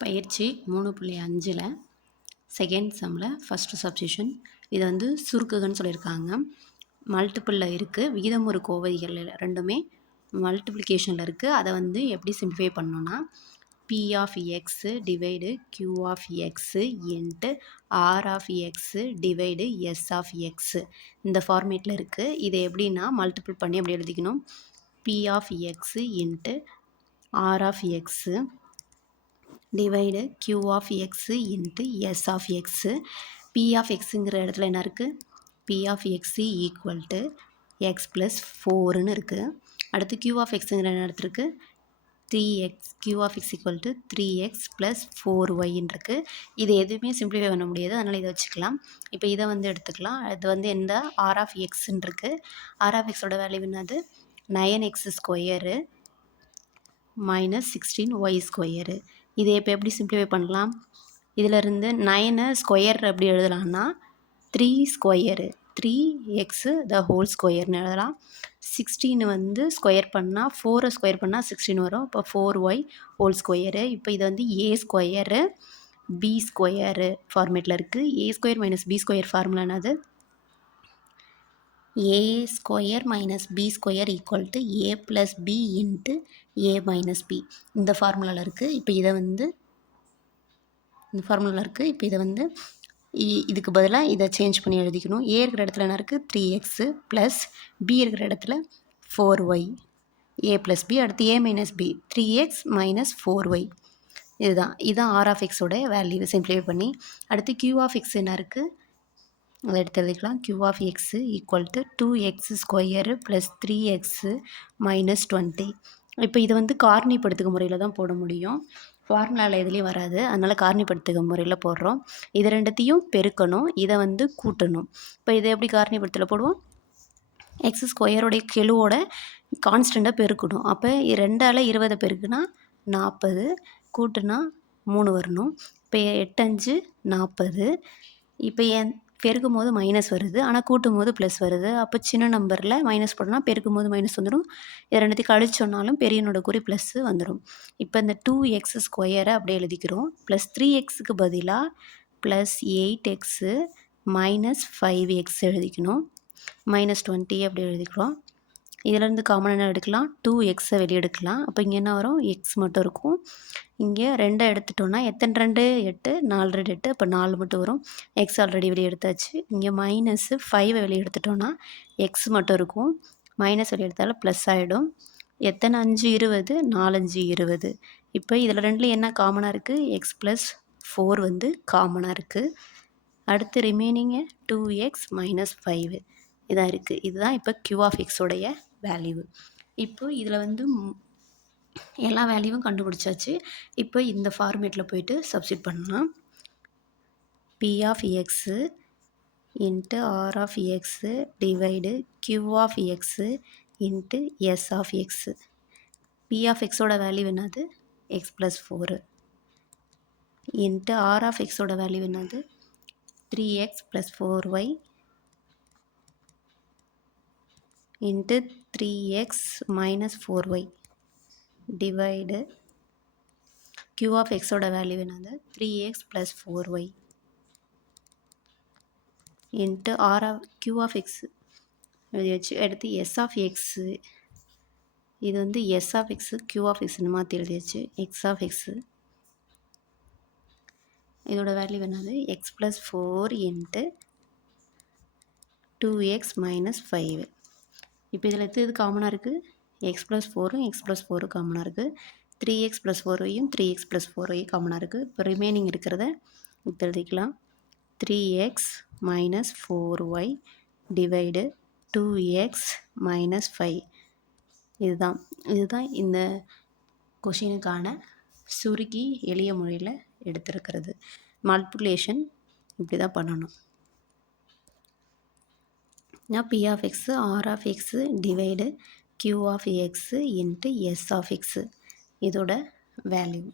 பயிற்சி 3.5ல் செகண்ட் சம்மில் first substitution. இதை வந்து சுருக்குகன்னு சொல்லியிருக்காங்க. மல்டிப்பிளில் இருக்குது, விகிதமுறு கோவைகள் ரெண்டுமே மல்டிப்ளிகேஷனில் இருக்குது. அதை வந்து எப்படி சிம்பிளிஃபை பண்ணணும்னா P of x divide Q of x into R of x divide S of x இந்த ஃபார்மேட்டில் இருக்குது. இதை எப்படின்னா மல்டிபிள் பண்ணி எப்படி எழுதிக்கணும், P of x into R of x divide Q of x into S of x. B of எக்ஸுங்கிற இடத்துல என்ன இருக்குது, P of x equal to x plus 4ன்னு இருக்குது. அடுத்து கியூ ஆஃப் எக்ஸுங்கிற இடத்துல இருக்குது 3x, Q of x equal to 3x plus 4yன்னு இருக்குது. இது எதுவுமே சிம்பிளிஃபை பண்ண முடியாது, அதனால் இதை வச்சுக்கலாம். இப்போ இதை வந்து எடுத்துக்கலாம். அது வந்து எந்த ஆர் ஆஃப் எக்ஸுன்னு இருக்குது. ஆர் ஆஃப் எக்ஸோட வேல்யூ என்னது 9x square minus 16y square. இதை இப்போ எப்படி சிம்பிளிஃபை பண்ணலாம், இதிலிருந்து 9 ஸ்கொயர் எப்படி எழுதலாம்னா 3 ஸ்கொயரு 3x த ஹோல் ஸ்கொயர்னு எழுதலாம். 16 வந்து ஸ்கொயர் பண்ணால் 4 ஸ்கொயர் பண்ணால் 16 வரும். இப்போ 4y ஹோல் ஸ்கொயரு. இப்போ இது வந்து ஏ ஸ்கொயரு பி ஸ்கொயரு ஃபார்மேட்டில் இருக்குது. A square minus B square formula என்னது, A square minus B square equal to A plus B into A minus B இந்த ஃபார்முலாவில் இருக்குது. இப்போ இதை வந்து இந்த ஃபார்முலாவில் இருக்குது. இப்போ இதை வந்து இதுக்கு பதிலாக இதை சேஞ்ச் பண்ணி எழுதிக்கணும். ஏ இருக்கிற இடத்துல என்ன இருக்குது 3x ப்ளஸ் பி இருக்கிற இடத்துல 4y ஏ ப்ளஸ் பி. அடுத்து ஏ minus B 3x minus 4y. இதுதான் ஆர் ஆஃப் எக்ஸோட வேல்யூ சிம்பிளிஃபை பண்ணி. அடுத்து கியூ ஆஃப் எக்ஸ் என்ன இருக்குது, அதை எடுத்து எழுதிக்கலாம். Q of x equal to 2x square plus 3x minus 20. இப்போ இதை வந்து காரணிப்படுத்துக முறையில் தான் போட முடியும், ஃபார்முலாவில் எதுலேயும் வராது. அதனால் காரணிப்படுத்துக முறையில் போடுறோம். இது ரெண்டுத்தையும் பெருக்கணும், இதை வந்து கூட்டணும். இப்போ இதை எப்படி காரணிப்படுத்தல போடுவோம், எக்ஸ் ஸ்கொயரோடைய கெழுவோட கான்ஸ்டண்ட்டாக பெருக்கணும். அப்போ 2ஆல் 20 பெருக்குனா 40, கூட்டுனா 3 வரணும். இப்போ 8 5 40. இப்போ பெருக்கும் போது மைனஸ் வருது, ஆனால் கூட்டும் போது ப்ளஸ் வருது. அப்போ சின்ன நம்பரில் மைனஸ் போடணும், பெருக்கும் போது மைனஸ் வந்துடும். இது ரெண்டுத்தையும் கழிச்சோன்னாலும் பெரியனோட குறி ப்ளஸ்ஸு வந்துடும். இப்போ இந்த 2x ஸ்கொயரை அப்படியே எழுதிக்கிறோம். ப்ளஸ் 3xக்கு பதிலாக ப்ளஸ் 8x மைனஸ் 5x எழுதிக்கணும். மைனஸ் 20 அப்படி எழுதிக்கிறோம். இதிலேருந்து காமன் என்ன எடுக்கலாம், 2xை வெளியே எடுக்கலாம். அப்போ இங்கே என்ன வரும், எக்ஸ் மட்டும் இருக்கும். இங்கே 2 எடுத்துட்டோன்னா எத்தனை 2 8, 4 2 8, அப்போ 4 மட்டும் வரும். எக்ஸ் ஆல்ரெடி வெளியே எடுத்தாச்சு. இங்கே மைனஸு 5 வெளியே எடுத்துட்டோன்னா எக்ஸ் மட்டும் இருக்கும். மைனஸ் வெளியே எடுத்தாலும் ப்ளஸ் ஆகிடும். எத்தனை 5 20, 4 5 20. இப்போ இதில் ரெண்டில் என்ன காமனாக இருக்குது, எக்ஸ் ப்ளஸ் 4 வந்து காமனாக இருக்குது. அடுத்து ரிமைனிங்கு 2x மைனஸ் 5 இதான் இருக்குது. இதுதான் இப்போ கியூ ஆஃப் எக்ஸோடைய வேல்யூ. இப்போ இதில் வந்து எல்லா வேல்யூவும் கண்டுபிடிச்சாச்சு. இப்போ இந்த ஃபார்மேட்டில் போயிட்டு சப்ஸ்டியூட் பண்ணலாம். P of x into R of x divide Q of x into S of x. B of எக்ஸோட வேல்யூ என்னது, x plus 4 into R of எக்ஸோட வேல்யூ என்னது 3x plus 4y into 3x minus 4y divide Q of எக்ஸோட value என்னது 3x plus 4y into R of q of x எழுதி வச்சு. அடுத்து s of x, இது வந்து s of x q of எக்ஸ்னு மாற்றி எழுதியாச்சு. எக்ஸ் ஆஃப் எக்ஸு இதோட வேல்யூ என்னது x plus 4 into 2x minus 5. இப்போ இதில் இது காமனாக இருக்குது, எக்ஸ் ப்ளஸ் 4ம் எக்ஸ் ப்ளஸ் 4 காமனாக இருக்குது. 3x plus 4yயும் 3x plus 4y காமனாக இருக்குது. இப்போ ரிமைனிங் இருக்கிறத எழுதிக்கலாம். 3x minus 4y divide 2x minus 5. இதுதான் இந்த கொஷினுக்கான சுருக்கி எளிய முறையில் எடுத்திருக்கிறது. மல்டிப்ளிகேஷன் இப்படி தான் பண்ணணும். P of x r of x divide Q of x into S of x இதோட வேல்யூ.